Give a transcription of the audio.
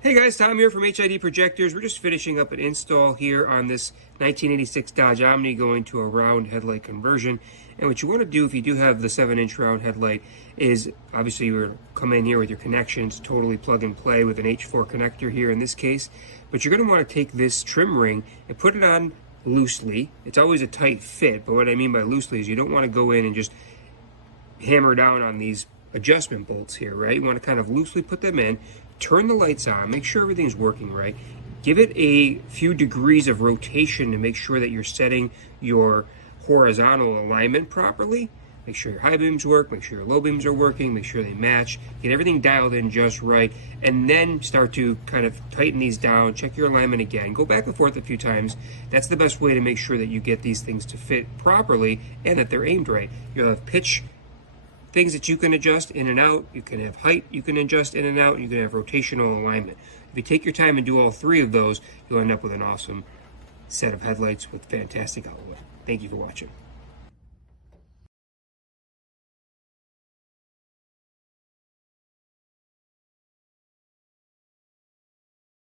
Hey guys, Tom here from HID Projectors. We're just finishing up an install here on this 1986 Dodge Omni going to a round headlight conversion. And what you want to do if you do have the 7-inch round headlight is obviously you're come in here with your connections, totally plug and play with an H4 connector here in this case. But you're going to want to take this trim ring and put it on loosely. It's always a tight fit, but what I mean by loosely is you don't want to go in and just hammer down on these adjustment bolts here, right? You want to kind of loosely put them in, turn the lights on, make sure everything's working right, give it a few degrees of rotation to make sure that you're setting your horizontal alignment properly. Make sure your high beams work, make sure your low beams are working, make sure they match, get everything dialed in just right, and then start to kind of tighten these down, check your alignment again, go back and forth a few times. That's the best way to make sure that you get these things to fit properly and that they're aimed right. You'll have pitch things that you can adjust in and out. You can have height you can adjust in and out. You can have rotational alignment. If you take your time and do all three of those, you'll end up with an awesome set of headlights with fantastic output. Thank you for watching.